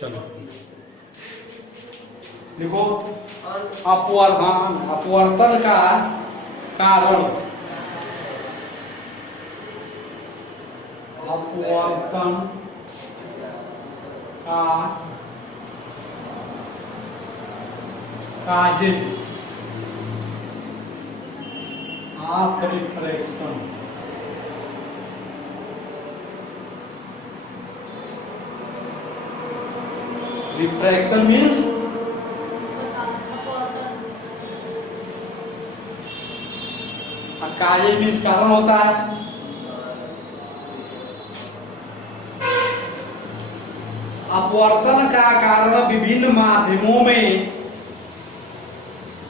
चलो देखो, अपवर्धन अपवर्तन का कारण, अपवर्तन का causes of refraction. Refraction means काजे मीन्स कारण होता है। अपवर्तन का कारण विभिन्न माध्यमों में,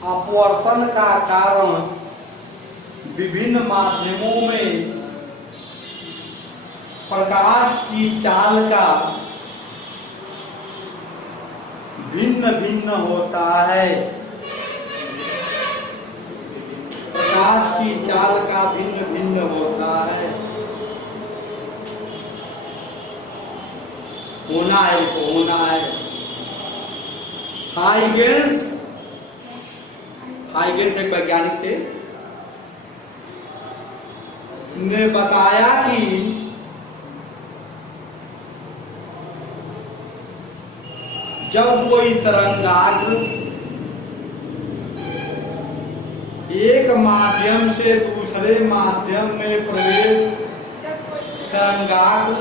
अपवर्तन का कारण विभिन्न माध्यमों में प्रकाश की चाल का भिन्न भिन्न होता है। प्रकाश की चाल का भिन्न भिन्न होता है। होना है तो होना है। हाइगेंस एक वैज्ञानिक थे, ने बताया कि जब कोई तरंगाग्र एक माध्यम से दूसरे माध्यम में प्रवेश, तरंगाग्र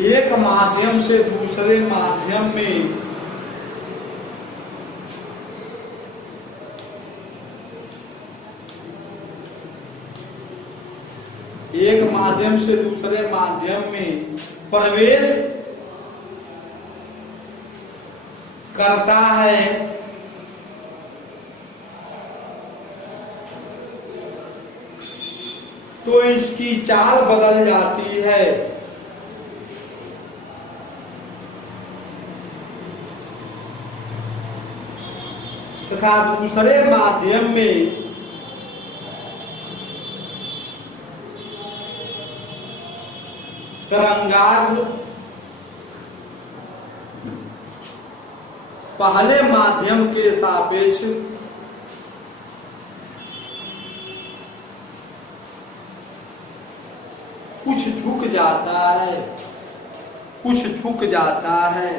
एक माध्यम से दूसरे माध्यम में एक माध्यम से दूसरे माध्यम में प्रवेश करता है तो इसकी चाल बदल जाती है। तथा दूसरे माध्यम में तरंगाग्र पहले माध्यम के सापेक्ष कुछ झुक जाता है, कुछ झुक जाता है।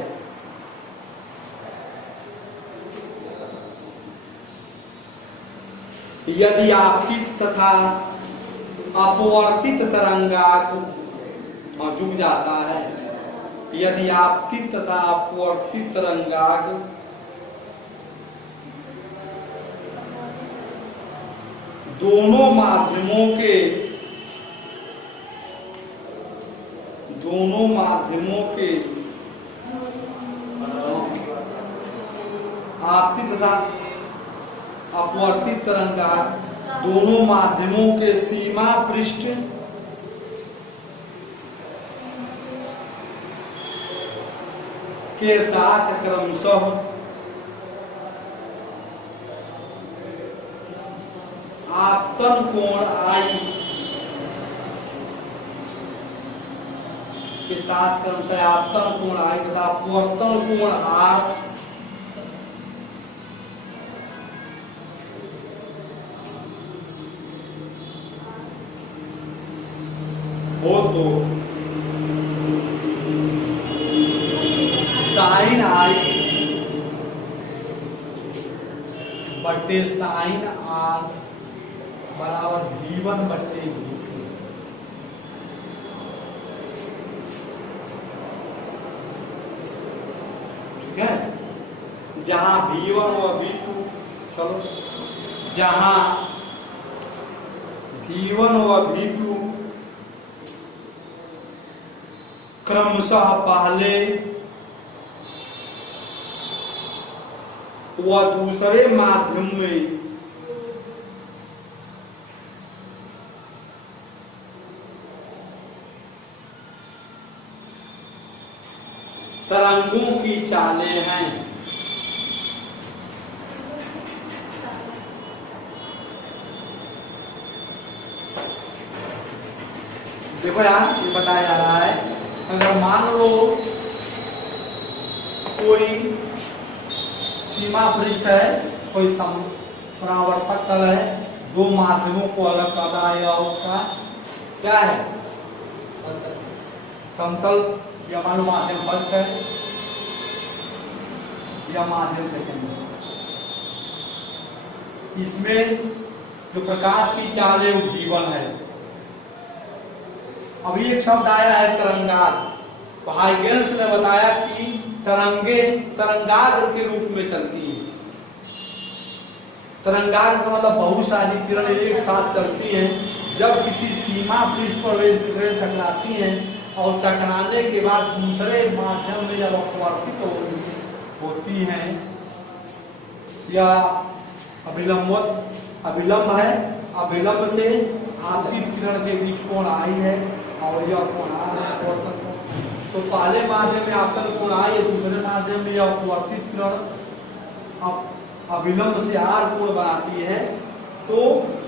यदि आपतित तथा अपवर्तित तरंगाग्र झुक जाता है। यदि आपतित तथा अपवर्तित तरंगाग्र दोनों माध्यमों के आपतित तथा अपवर्तित तरंगाग्र दोनों माध्यमों के सीमा पृष्ठ के साथ क्रमशः आपतन कोण आई के साथ क्रमशः आपतन कोण आई तथा अपवर्तन कोण आर हो तो साइन आई बटे साइन आर बराबर V1 बटे V2। ठीक है, जहां V1 व V2, चलो जहां V1 व V2 क्रमशः पहले व दूसरे माध्यम में तरंगों की चालें हैं। देखो यहाँ ये बताया जा रहा है, अगर मान लो कोई सीमा पृष्ठ है, कोई परावर्तक तल है, दो माध्यमों को अलग कर रहा है, या उसका क्या है समतल, या मान लो माध्यम फर्स्ट है या माध्यम सेकंड है। इसमें जो प्रकाश की चाल है वो V1 है। अभी एक शब्द आया है तरंगाग्र, तो हाइगेंस ने बताया कि तरंगे तरंगाग्र के रूप में चलती है। तरंगाग्र का मतलब बहुत सारी किरण एक साथ चलती हैं। जब किसी सीमा पृष्ठ पर वे टकराती हैं और टकराने के बाद दूसरे माध्यम में जब अपवर्तित होती हैं, या अभिलंब है, अभिलंब से आपतित किरण के बीच कोण आई है और यह कोण आ रहा है अपवर्तन कोण। तो पहले माध्यम में आपतन कोण आई है, दूसरे माध्यम में यह अपवर्तित किरण अभिलंब से आर कोण बनाती है। तो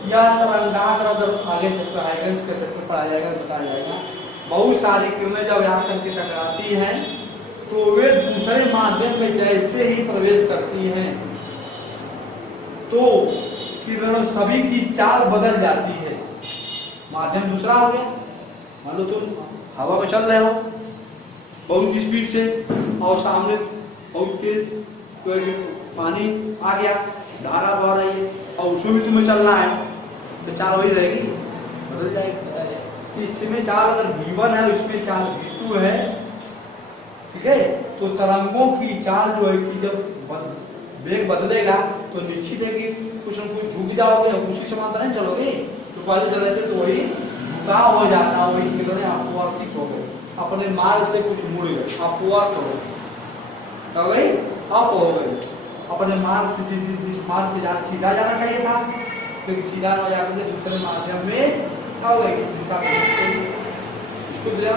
यह तरंगाग्र अगर आगे चलकर हाइगेंस के चक्कर पढ़ाया जाएगा, बताया जाएगा, बहुत सारी किरणें जब आकर के टकराती हैं तो वे दूसरे माध्यम में जैसे ही प्रवेश करती हैं तो किरण सभी की चाल बदल जाती है। माध्यम दूसरा हो गया, मान लो तुम हवा में चल रहे हो बहुत स्पीड से और सामने बहुत तेज पानी आ गया, धारा बह रही है और उसमें भी तुम्हें चलना है, तो चाल वही रहेगी, बदल जाएगी। इसमें चाल अगर V1 है, उसमें चाल V2 है, ठीक है। तो तरंगों की चाल जो है कि जब वेग बदलेगा तो निश्चित है कि कुछ न कुछ झुक जाओगे, उसी समांतर नहीं चलोगे। तो पहले चल रहे थे तो वही झुकाव हो जाता, वही किरणें अपवर्तित हो गए, अपने मार्ग से कुछ मुड़ गए, अपवर्त हो गए, अप हो गए, अपने मार्ग से जिस मार्ग से सीधा जाना चाहिए था, लेकिन सीधा न जाकर दूसरे माध्यम में क्या हो गई, इसको सीधे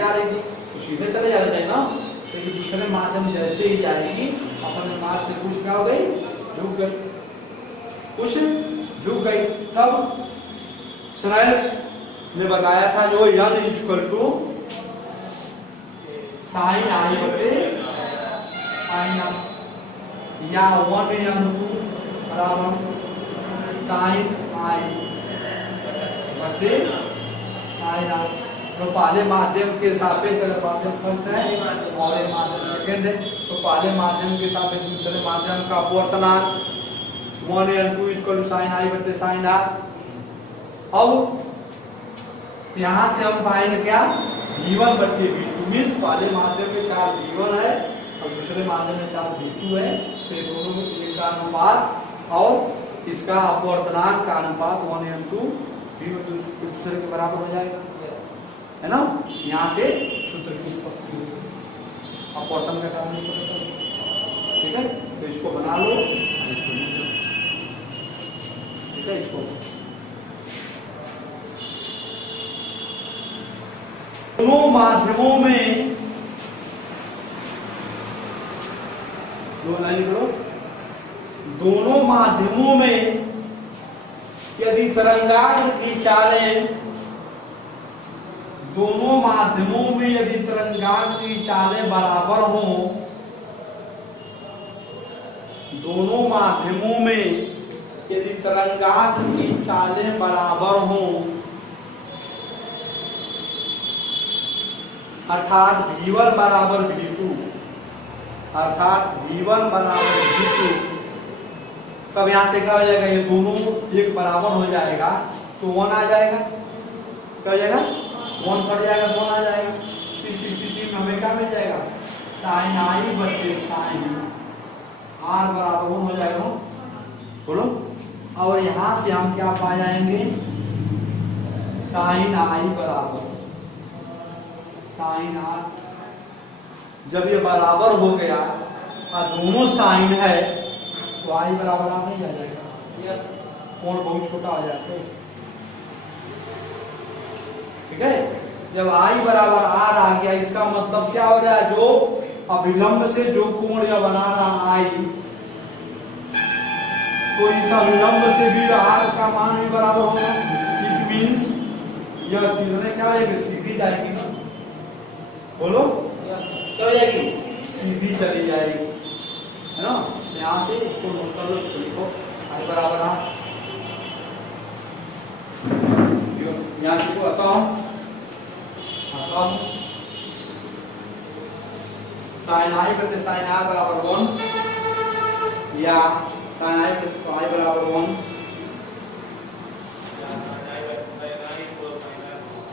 आ रही थी तो सीधे चले जाना चाहिए ना, लेकिन दूसरे माध्यम जैसे ही जाएगी अपने मार्ग से कुछ क्या हो गई, झुक गई, कुछ झुक गई। तब स्नेल्स ने बताया था जो n इक्वल टू साइन आई बटे साइन आई, या 1n2 बराबर साइन आई बटे साइन आई। तो पहले माध्यम के सापेक्ष अगर माध्यम फर्स्ट है और ये माध्यम सेकंड है, तो पहले माध्यम के सापेक्ष दूसरे माध्यम का अपवर्तनांक 1n2 इक्वल टू साइन आई बटे साइन आर। अब यहां से हम पाएंगे क्या, V1 बटे V2 मीन्स पहले माध्यम में चाल V1 है और दूसरे माध्यम में चाल V2 है, तो दोनों में एक का अनुपात और इसका अपवर्तनांक का अनुपात 1n2 दूसरे के बराबर हो जाएगा, है ना। यहाँ से सूत्र की उत्पत्ति अपवर्तन का कारण ठीक है। तो इसको बना लो, ठीक है। इसको दोनों माध्यमों में दो लाइन करो, दोनों माध्यमों में यदि तरंगाग्र की चालें, दोनों माध्यमों में यदि तरंगाग्र की चालें बराबर हो, दोनों माध्यमों में यदि तरंगाग्र की चालें बराबर हो, अर्थात V1 बराबर V2, अर्थात V1 बराबर V2, तब यहां से क्या हो जाएगा, ये दोनों एक बराबर हो जाएगा तो 1 आ जाएगा, क्या हो जाएगा, 1 कट जाएगा, 1 आ जाएगा। इस स्थिति में हमें क्या मिल जाएगा, साइन आई बटे साइन आर बराबर 1 हो जाएगा, बोलो। और यहां से हम क्या पा जाएंगे, साइन आई बराबर साइन आर। जब ये बराबर हो गया और दोनों साइन है तो आई बराबर आर नहीं आ जाएगा, कोण बहुत छोटा हो जाता है, ठीक है। जब आई बराबर आर आ गया, इसका मतलब क्या हो रहा है, जो अभिलंब से जो कोण यह बना रहा आई, तो इस अभिलंब से भी आर का मान भी बराबर होगा। इट मीन्स यह किरणें क्या होगी, सीधी जाएगी ना, बोलो क्या हो जाएगी, सीधी चली जाएगी, है ना। यहाँ से इसको नोट कर लो, लिखो आई बराबर आर, यहाँ से आता हूँ साइन आई बटे साइन आर बराबर 1 या साइन आई बटे आई बराबर 1।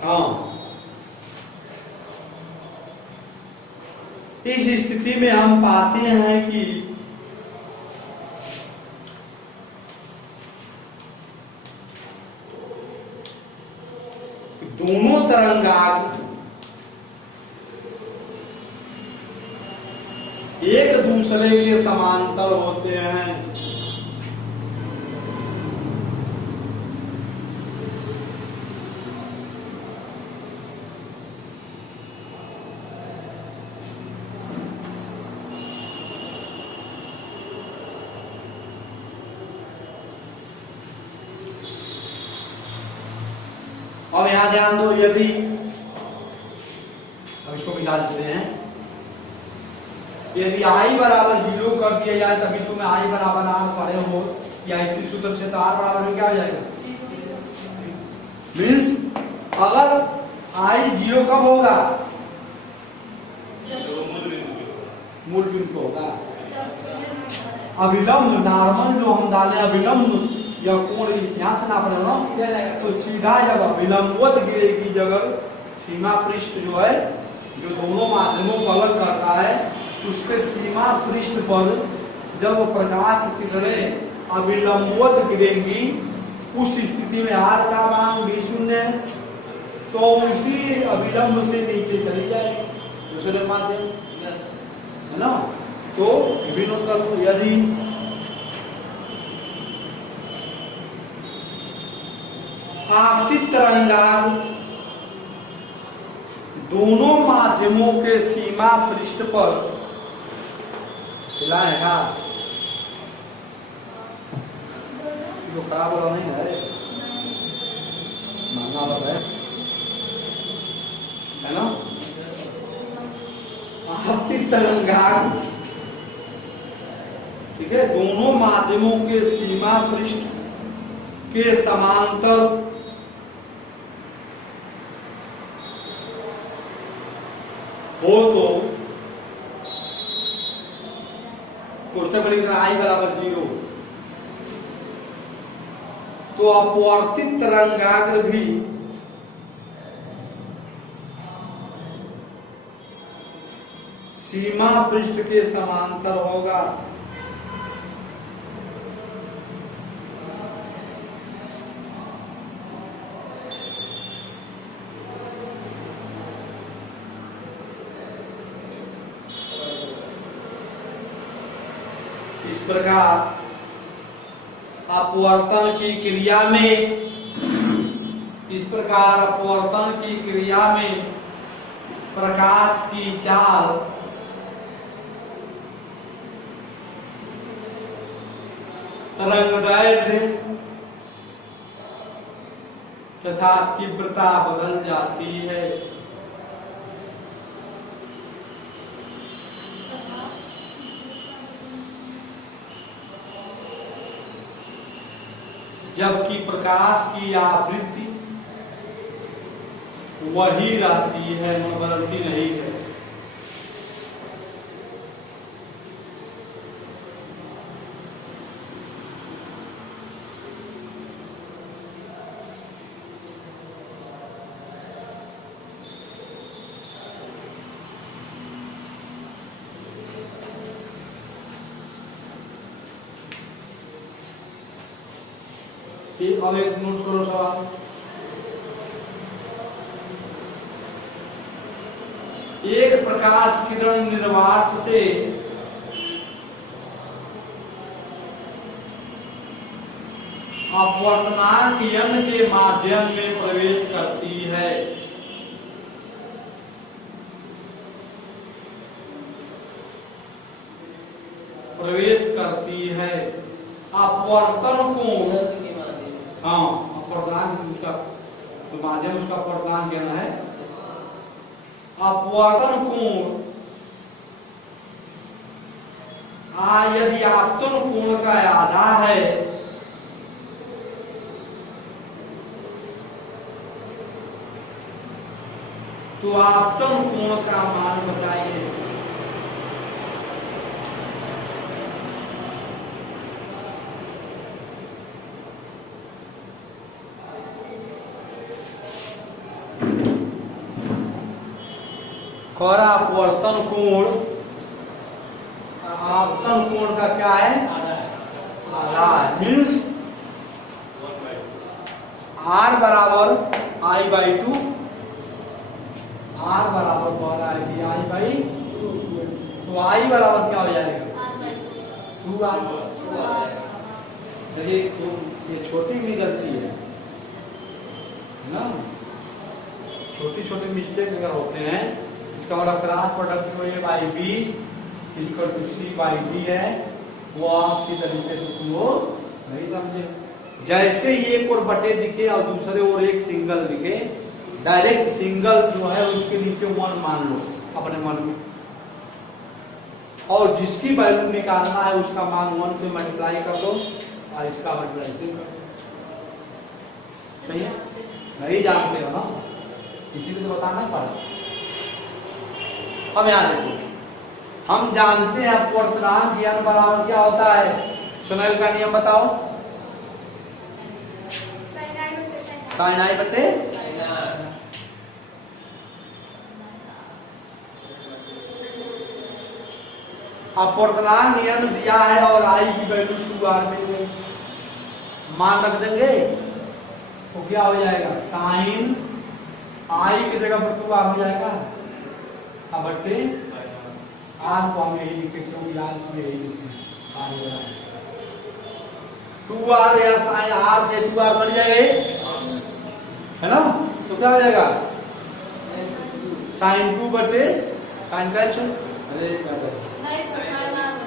हाँ, इस स्थिति में हम पाते हैं कि दोनों तरंगाग्र एक दूसरे के समांतर होते हैं। अब यहां ध्यान दो, यदि अब इसको मिला देते हैं, यदि आई बराबर 0 कर दिया जाए तभी तुम्हें आई बराबर आर पढ़े हो, या इसी सूत्र से तो आर बराबर क्या हो जाएगा, मीन्स अगर आई 0 कब होगा, मूल बिंदु होगा। अविलंब नॉर्मल जो हम डाले अविलंब या कोण यहाँ से नाप रहे हो, तो सीधा जब विलंबवत गिरेगी जगह सीमा पृष्ठ जो है, जो दोनों माध्यमों को अलग करता है, उसके सीमा पृष्ठ पर जब प्रकाश किरणें अविलंबवत गिरेंगी, उस स्थिति में आर का मान भी 0 है, तो उसी अविलंब से नीचे चली जाएगी दूसरे माध्यम, है ना। तो यदि आपतित तरंगाग्र दोनों माध्यमों के सीमा पृष्ठ पर हिलाएगा, जो खराब वाला नहीं है, महंगा वाला है ना। आपतित तरंगाग्र, ठीक है, दोनों माध्यमों के सीमा पृष्ठ के समांतर हो तो कोष्टक में लिख रहा आई बराबर 0, तो अपवर्तित तरंगाग्र भी सीमा पृष्ठ के समांतर होगा। इस प्रकार अपवर्तन की क्रिया में, इस प्रकार अपवर्तन की क्रिया में प्रकाश की चाल तरंगदैर्घ्य तथा तीव्रता बदल जाती है। जबकि प्रकाश की आवृत्ति वही रहती है, बदलती नहीं है। अब एक नोट करो सवाल, एक प्रकाश किरण निर्वात से अपवर्तनांक n के माध्यम में प्रवेश करती है। अपवर्तन कोण, हाँ अपवर्तनांक तो माध्यम उसका अपवर्तनांक ज्ञान है। अपवर्तन कोण यदि आपतन कोण का आधा है तो आपतन कोण का मान बताइए। खरा अपवर्तन कोण आपतन कोण का क्या है आधा है। मीन्स R बराबर I/2 R बराबर I/2 तो I बराबर क्या हो जाएगा 2R। देखिए ये छोटी भी गलती है ना, छोटी छोटी मिस्टेक अगर होते हैं इसका मतलब क्रॉस प्रोडक्ट में A/B इक्वल टू C/D है, वो आप इसी तरीके से वो नहीं समझे। जैसे ही एक और बटे दिखे और दूसरे और एक सिंगल दिखे, डायरेक्ट सिंगल जो है उसके नीचे 1 मान लो अपने मन में, और जिसकी वैल्यू निकालना है उसका मान 1 से मल्टीप्लाई कर दो और इसका मल्टीप्लाई कर दो। सही है? नहीं जानते हो ना, इसीलिए तो बताना पड़ा। अब यहां देखो, हम जानते हैं अपवर्तनांक ज्ञान बराबर क्या होता है। सुनेल का नियम बताओ। साइन आई बटे अपवर्तनांक नियम दिया है और आई की वैल्यू 2R मिल गई, मान रख देंगे तो क्या हो जाएगा साइन आई की जगह पर 2R हो जाएगा। अब बटे R को हम यही लिखे क्योंकि R इसमें यही लिखे 2R या साइन R से 2R बढ़ जाएगा है ना, तो क्या हो जाएगा साइन 2 बटे साइन कैंसिल। अरे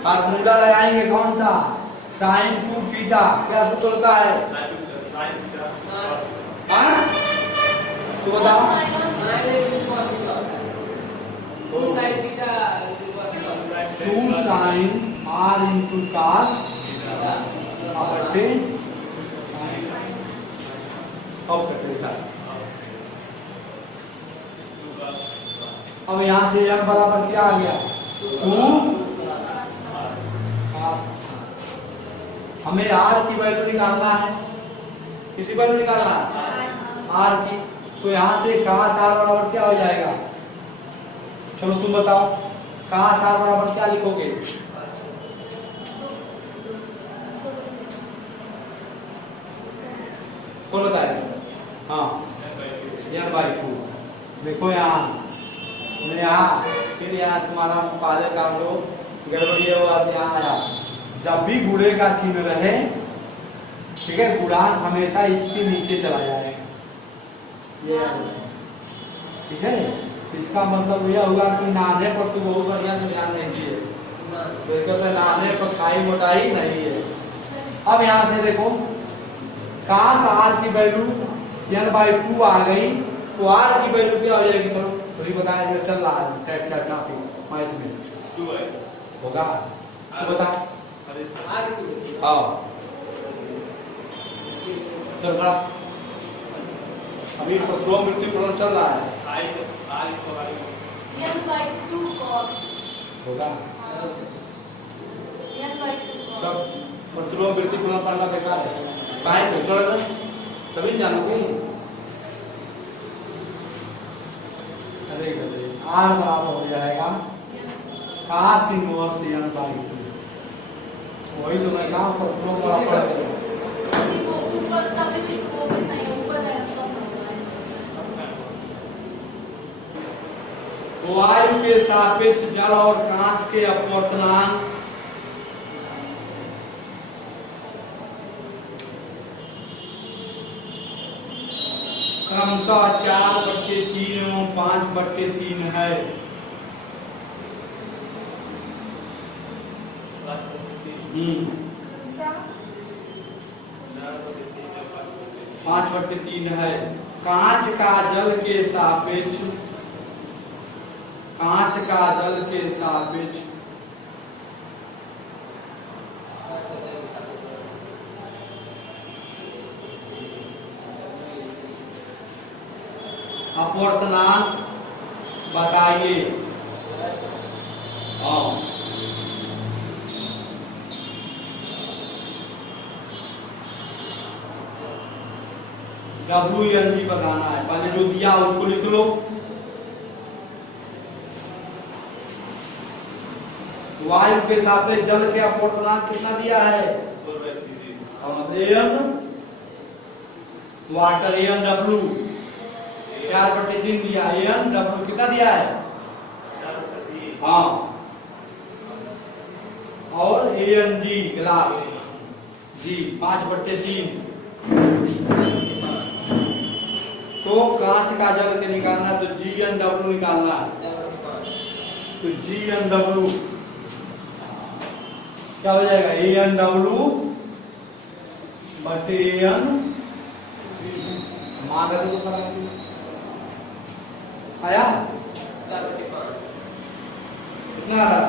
फार्मूला लगाएंगे कौन सा साइन 2 थीटा, क्या सूत्र होता है तो बताओ। 2 साइन R इंटू कास बटे अब यहां से m बराबर क्या आ गया 2 हमें R की वैल्यू निकालना है, किसी वैल्यू निकालना है R की, तो यहां से कास R बराबर क्या हो जाएगा। चलो तुम बताओ कास R बराबर क्या लिखोगे। कौन बताएगा। हाँ n/2 देखो यहाँ फिर यहाँ तुम्हारा पहले काम लो गड़बड़ी है वो यहाँ आया। जब भी गुणे का चिन्ह रहे ठीक है, गुणांक हमेशा इसके नीचे चला जाएगा ये ठीक है। इसका मतलब यह हुआ कि नाने पर तू बहुत बढ़िया से ध्यान नहीं दिए, तो नाने पर खाई मोटाई नहीं है। अब यहाँ से देखो काश R की वैल्यू n/2 आ गई तो R की वैल्यू क्या हो जाएगी। चलो थोड़ी बताया जो चल रहा है मैथ में 2 होगा तो बता। हाँ चल रहा अभी प्रतिलोम मृत्यु प्रकरण चल रहा है n/2 cos होगा n/2 प्रतिलोम मृत्यु प्रकरण पढ़ना बेकार है, काहे पे चलो तभी जानोगे। अरे R बराबर हो जाएगा काश इनवर्स n/2। वही तो मैं कहा प्रतिलोम बराबर है वायु के सापेक्ष जल और कांच के अपवर्तनांक क्रमशः 4/3 एवं 5/3 है। 5/3 है। कांच का जल के सापेक्ष, कांच का जल के सापेक्ष अपवर्तनांक बताइए। हाँ, WNG बताना है। पहले जो दिया उसको लिख लो। वायु के सापेक्ष जल के अपवर्तनांक कितना दिया है? AN वाटर ANW 4/3 दिया। ANW कितना दिया है? हाँ, और ANG गिलास जी 5/3। तो कांच का जल के निकालना है तो GNW निकालना है। तो GNW क्या हो जाएगा? ANW बटे AN मान रहे तो आया कितना आ रहा?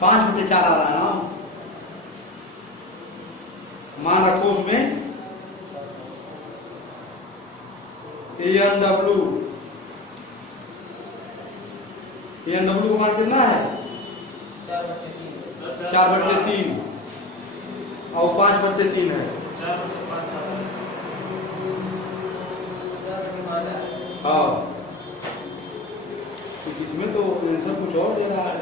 5/4 आ रहा है ना। मान रखो उसमें ANW को मान कितना है? 4/3 और 5/3 है। हाँ, इसमें तो आंसर कुछ और दे रहा है।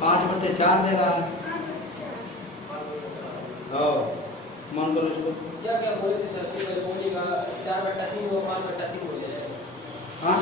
5/4 दे रहा है। हाँ, मान करो इसको। क्या बोले थे सर कि 4/3 वो 5/3 हो जाएगा। हाँ